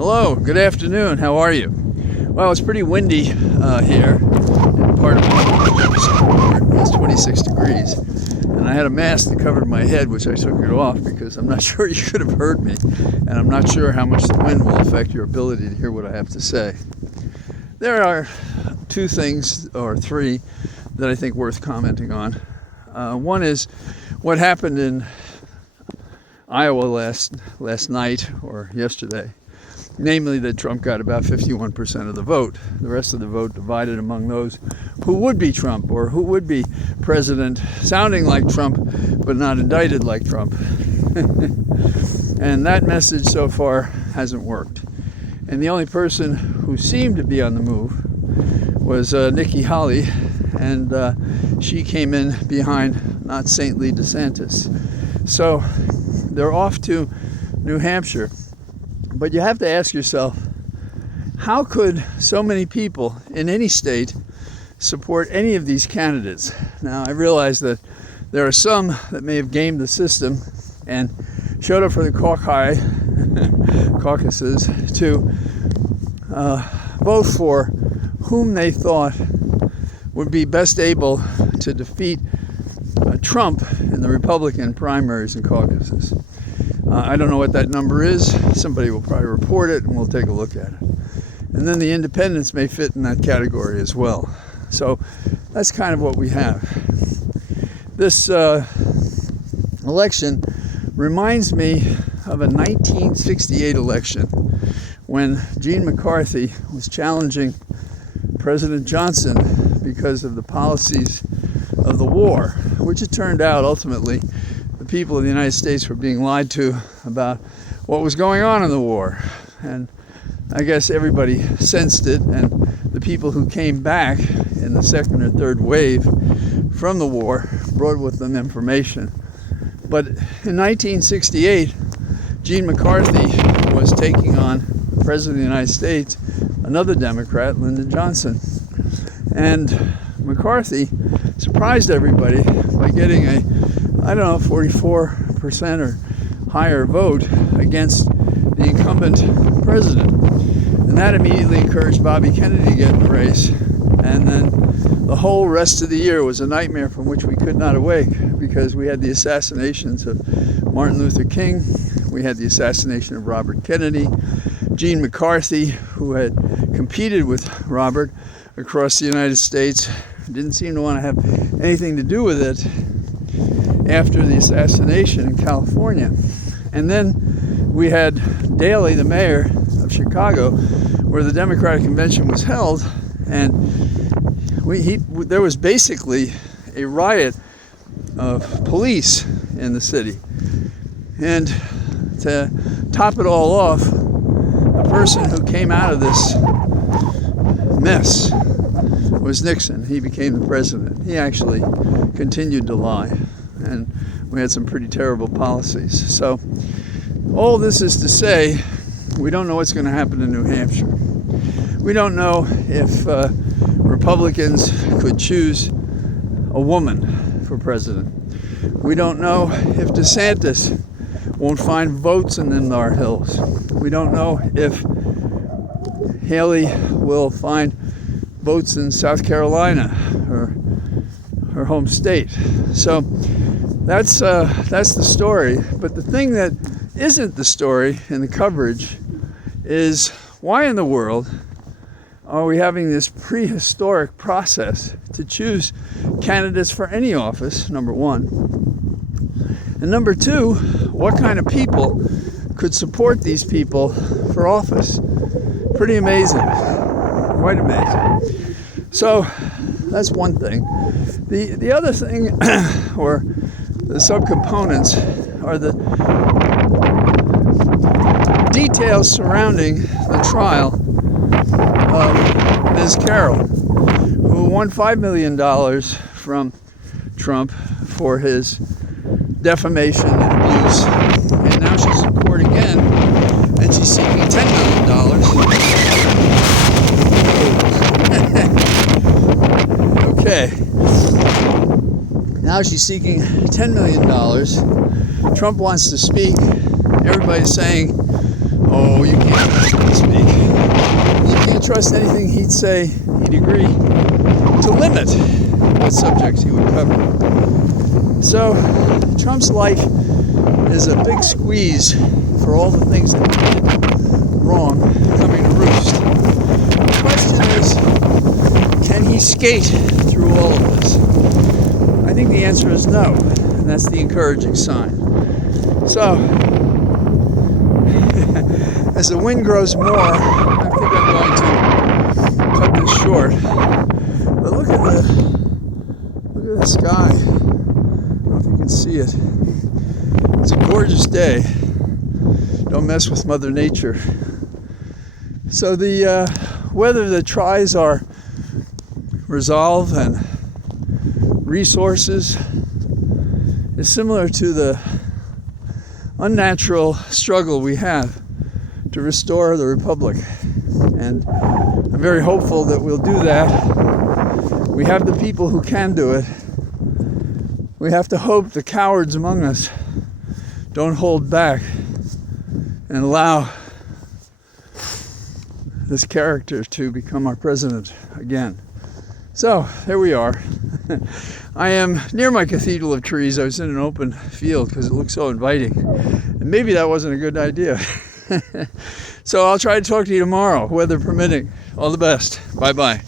Hello, good afternoon. How are you? Well, it's pretty windy here in part of it's 26 degrees. And I had a mask that covered my head, which I took it off because I'm not sure you could have heard me. And I'm not sure how much the wind will affect your ability to hear what I have to say. There are two things, or three, that I think worth commenting on. One is what happened in Iowa last night or yesterday. Namely that Trump got about 51% of the vote. The rest of the vote divided among those who would be Trump or who would be president, sounding like Trump, but not indicted like Trump. And that message so far hasn't worked. And the only person who seemed to be on the move was Nikki Haley, and she came in behind not saintly DeSantis. So they're off to New Hampshire. But you have to ask yourself, how could so many people in any state support any of these candidates? Now, I realize that there are some that may have gamed the system and showed up for the caucuses to vote for whom they thought would be best able to defeat Trump in the Republican primaries and caucuses. I don't know what that number is. Somebody will probably report it and we'll take a look at it. And then the independents may fit in that category as well. So that's kind of what we have. This election reminds me of a 1968 election when Gene McCarthy was challenging President Johnson because of the policies of the war, which it turned out ultimately the people of the United States were being lied to about what was going on in the war. And I guess everybody sensed it, and the people who came back in the second or third wave from the war brought with them information. But in 1968, Gene McCarthy was taking on the President of the United States, another Democrat, Lyndon Johnson. And McCarthy surprised everybody by getting a 44% or higher vote against the incumbent president. And that immediately encouraged Bobby Kennedy to get in the race. And then the whole rest of the year was a nightmare from which we could not awake, because we had the assassinations of Martin Luther King, we had the assassination of Robert Kennedy, Gene McCarthy, who had competed with Robert across the United States, didn't seem to want to have anything to do with it after the assassination in California. And then we had Daley, the mayor of Chicago, where the Democratic convention was held, and there was basically a riot of police in the city. And to top it all off, the person who came out of this mess was Nixon. He became the president. He actually continued to lie, and we had some pretty terrible policies. So all this is to say, we don't know what's going to happen in New Hampshire. We don't know if Republicans could choose a woman for president. We don't know if DeSantis won't find votes in them Nar Hills. We don't know if Haley will find votes in South Carolina, her home state. So that's the story. But the thing that isn't the story in the coverage is, why in the world are we having this prehistoric process to choose candidates for any office, number one? And number two, what kind of people could support these people for office? Pretty amazing. Quite amazing. So that's one thing. The other thing, or the subcomponents, are the details surrounding the trial of Ms. Carroll, who won $5 million from Trump for his defamation and abuse. And now she's in court again, and she's seeking $10 million. Okay. Now she's seeking $10 million. Trump wants to speak. Everybody's saying, oh, you can't trust anything he'd say he'd agree to limit what subjects he would cover. So Trump's life is a big squeeze for all the things that he did wrong coming to roost. The question is, can he skate through all of this? I think the answer is no, and that's the encouraging sign. So, as the wind grows more, I think I'm going to cut this short. But look at the sky. I don't know if you can see it. It's a gorgeous day. Don't mess with Mother Nature. So the weather that tries our resolve and resources is similar to the unnatural struggle we have to restore the Republic. And I'm very hopeful that we'll do that. We have the people who can do it. We have to hope the cowards among us don't hold back and allow this character to become our president again. So, there we are. I am near my cathedral of trees. I was in an open field because it looked so inviting. And maybe that wasn't a good idea. So I'll try to talk to you tomorrow, weather permitting. All the best. Bye-bye.